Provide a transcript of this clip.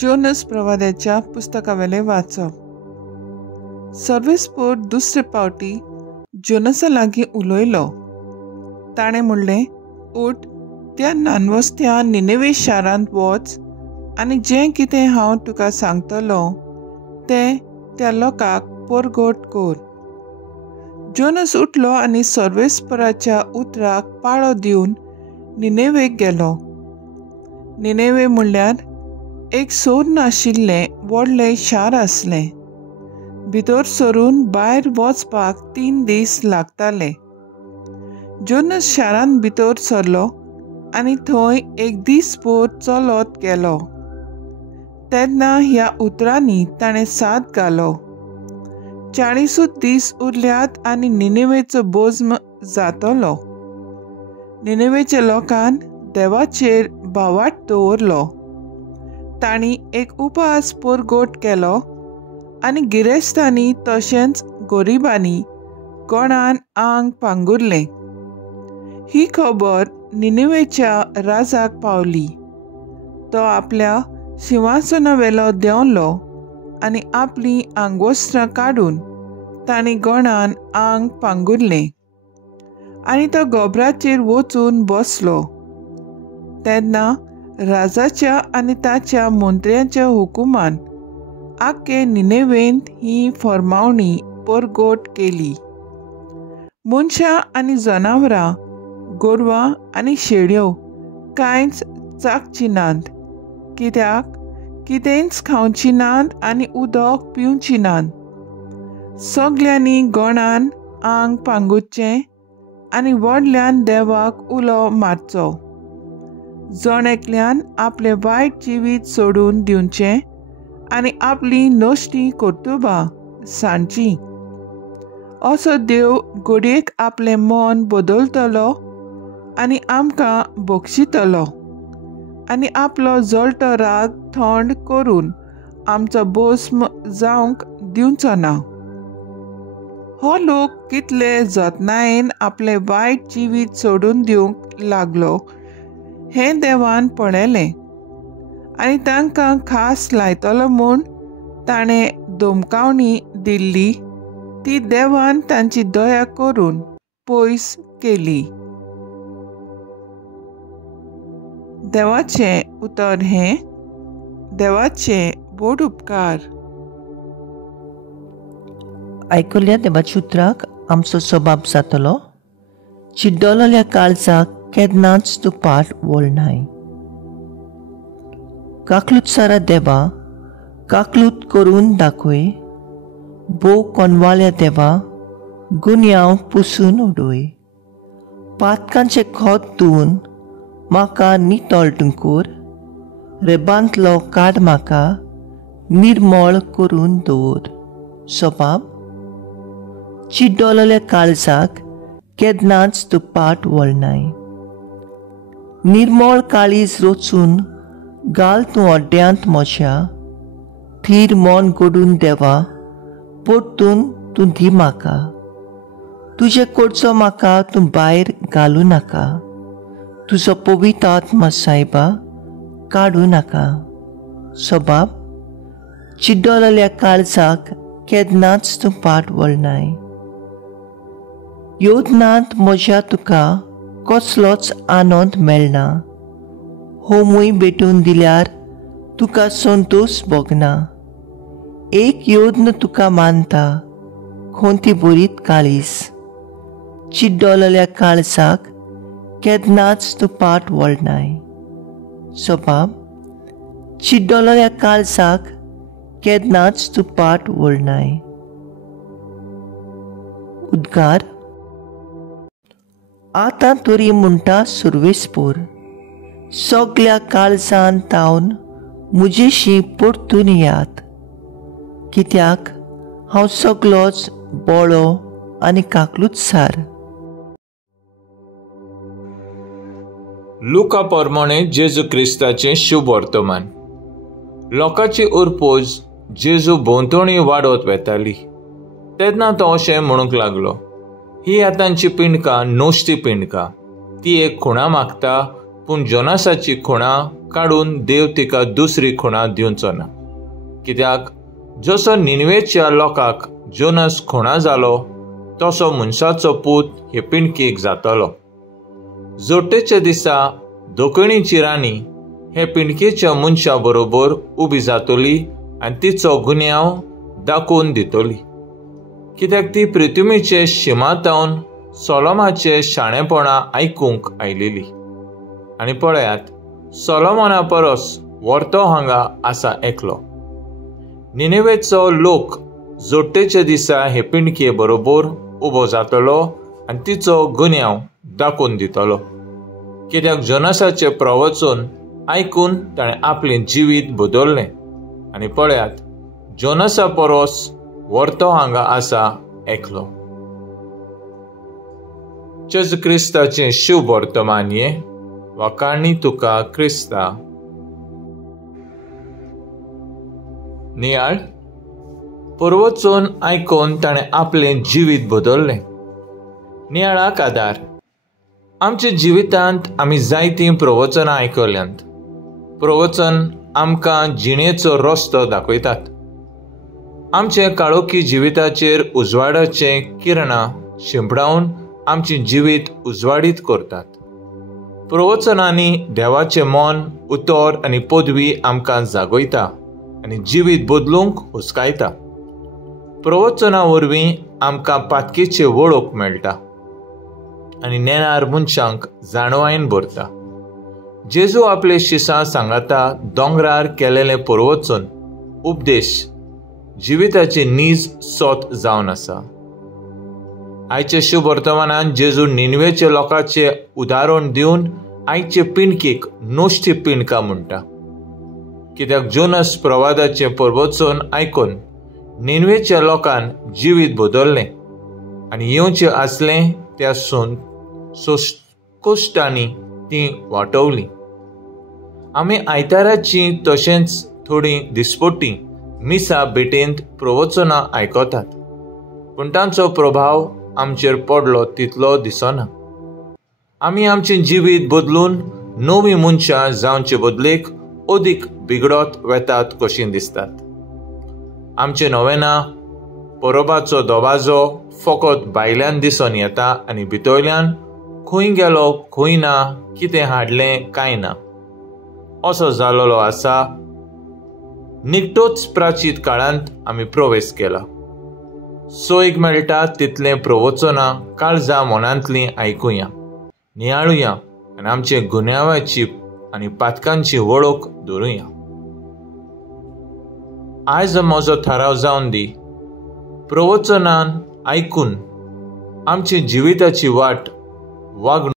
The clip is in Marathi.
जोनस प्रवाद्याच्या पुस्तकावेले वाचप. सर्वेस्पोर दुसरे पावटी जोनसा लागीं उलयलो. ताणें म्हणलें, उठ, त्या नानवस्त्या निनेवे शारांत वच आनी जें कितें हांव तुका सांगतलो तें त्या लोकांक परगट कर. जोनस उठलो आनी सर्वेस्पराच्या उतराक पाळो दिवन निनेवेक गेलो. निनेवे म्हणल्यार एक सोर नाशिल्लें व्हडलें शार आसलें. भितर सरून भायर वचपाक 3 दीस लागताले. जोनस शारांत भितर सरलो आनी थंय 1 दीसभर चलत गेलो. तेन्ना ह्या उतरांनी ताणें साद घालो. 40 दीस उरल्यात आनी निनेवेचो बोज्म जातलो. निनेवेच्या लोकान देवाचेर भावार्थ दवरलो. तांणी एक उपास परगट केलो आनी गिरेस्तांनी तशेंच गरिबांनी कोणान आंग पांगुरलें. ही खबर निनेवेच्या राजाक पावली. तो आपल्या सिंहासनावेलो देंवलो आनी आपलीं आंगवस्त्रां काडून तांणी गोंडान आंग पांगुरलें आनी तो गोबराचेर वचून बसलो. तेन्ना राजाच्या आनी ताच्या मंत्र्यांच्या हुकुमान आख्खे निनेवेंत ही फर्मावणी परगट केली. मनशां आनी जनावरां, गोरवां आनी शेळयो कांयच चाखची नात, कित्याक कितेंच खावची नात आनी उदक पिवची नात. सगल्यांनी गोंडान आंग पांगुरचें आनी व्हडल्यान देवाक उलो मारचो. जण एकल्यान आपलें वायट जिवीत सोडून दिवचें आनी आपलीं नश्टीं कर्तुबां सांडचीं. असो देव घडयेक आपलें मन बदलतलो आनी आमकां बक्षितलो आनी आपलो जळटो राग थंड करून आमचो भस्म जावंक दिवचो ना. हो लोक कितले जतनायेन आपलें वायट जिवीत सोडून दिवंक लागलो हें देवान पळयलें आनी तांकां खास लायतलो म्हूण ताणें धमकावणी दिल्ली ती देवान तांची दया करून पयस केली. देवाचें उतर हें, देवाचे व्हड उपकार. आयकल्या देवाच्या उतराक आमचो सबाब जातलो. चिड्डोलेल्या काळजाक केन्नाच तूं पाट वळनाय. काकलूत सारा देवा, काकलूत करून दाखय. भोव कोनवाल्या देवा, गुन्यांव पुसून उडय. पातकांचे खोत धुवन म्हाका नितळट कर. रेबांतलो काड म्हाका निर्मळ करून दवर. सबाब, चिड्डोलेल्या काळजाक केन्नाच तूं पाट वळनाय. निर्मळ काळीज रचून घाल तूं ओड्ड्यांत म्हज्या. थीर मन घडून देवा, परतून तूं दी म्हाका. तुजे कडचो म्हाका तूं भायर घालूं नाका. तुजो पवित्र आत्मा सायबा काडूं नाका. सबाब, चिड्डोलेल्या काळजाक केन्नाच तूं पाट वळनाय. योजनांत म्हज्या तुका कसलोच आनंद मेळना. होमूय भेटून दिल्यार तुका संतोश भोगना. एक योजना तुका मानता, खोंती बरीत काळीज. चिड्डोलेल्या काळजाक केन्नाच तूं पाट वळनाय. सबाब, चिड्डोलेल्या काळजाक केन्नाच तूं पाट वळनाय. उद्गार. आतां तरी म्हणटा सर्वेस्पोर, सगल्या काळजान तावन मुजेशी परतून यात, कित्याक हांव सगलोच बोळो आनी काकलूत सार. लुका प्रमाणे जेजू क्रिस्ताचें शुभ वर्तमान. लोकांची उरपोज जेजू भोंवतणी वाडत वेताली. तेन्ना तो अशें म्हणूंक लागलो, ही आतांची पिणकां नोश्ती पिणकां. ती एक खुणा मागता पूण जोनासाची खुणां काडून देव तिका दुसरी खुणां दिवचो ना, कित्याक जसो निनवेच्या लोकांक जोनस खुणा जालो तसो मनशाचो पूत हे पिणकेक जातलो. जोडटेच्या दिसा दोखणीची राणी हे पिणकेच्या मनशा बरोबर उबी जातली आनी तिचो गुन्यांव दाखोवन दितली, कित्याक ती पृथ्वीचे शिमातावन सोलोमाचे शाणेपणां आयकूंक आयलेली. आनी पळयात, सोलोमोना परस वर्तो हांगा आसा एकलो. निनेवेचो लोक जोडटेच्या दिसा हे पिणके बरोबर उबो जातलो आनी तिचो गुन्यांव दाखोवन दितलो, कित्याक जोनासाचे प्रवचन आयकून ताणें आपलें जिवीत बदललें. आनी पळयात, जोनासा परस वर्तो हांगा आसा एकलो. जेजू क्रिस्ताचें शुभ वर्तमान हें वा काणी तुका क्रिस्ता. नियाळ प्रवचन आयकून ताणें आपलें जिवीत बदललें. नियाळाक आदार. आमच्या जिवितांत आमी जायतीं प्रवचनां आयकल्यांत. प्रवचन आमकां जिणेचो रस्तो दाखयतात. आमचे काळोखी जिविताचेर उजवाडाचें किरणां शिंपडावन आमचें जिवीत उजवाडीत करतात. प्रवचनांनी देवाचें मोन, उतर आनी पदवी आमकां जागयता आनी जिवीत बदलूंक हुस्कायता. प्रवचना वरवीं आमकां पातकेची वळख मेळटा आनी नेणार मनशांक जाणवायेन भरता. जेजू आपले शिसां सांगाता दोंगरार केलेलें प्रवचन, उपदेश जिविताची नीज सोत जावन आसा. आयचे शुभ वर्तमानांत जेजू निनवेच्या लोकांचे उदाहरण दिवन आयचे पिणकेक नोश्ती पिणकां म्हणटा, कित्याक जोनस प्रवादाचें प्रवचन आयकून निनवेच्या लोकांन जिवीत बदललें आनी येवचें आसलें त्या कोश्टांनी तीं वाटवलीं. आमी आयताराची तशेंच थोडीं दिसपट्टी मिसा बेटेंत प्रवचनां आयकतात, पूण तांचो प्रभाव आमचेर पडलो तितलो दिसना. आमी आमचें जिवीत बदलून नवीं मनशां जावचे बदलेक अदीक बिगडत वेतात कशीं दिसतात. आमचे नोवेना परोबाचो दबाजो फकत भायल्यान दिसून येता आनी भितरल्यान खंय गेलो खंय ना, कितें हाडलें कांय ना असो जाल्लो आसा. निकटोच प्राचीत काळांत आमी प्रवेश केला. सोयीक मेळटा तितलें प्रवचनां काळजा मनांतलीं आयकुया, नियाळुया आनी आमचे गुन्यांवाची आनी पातकांची वळख धरुया. आयज म्हजो थाराव जावन दी, प्रवचनान आयकून आमची जिविताची वाट वागणूक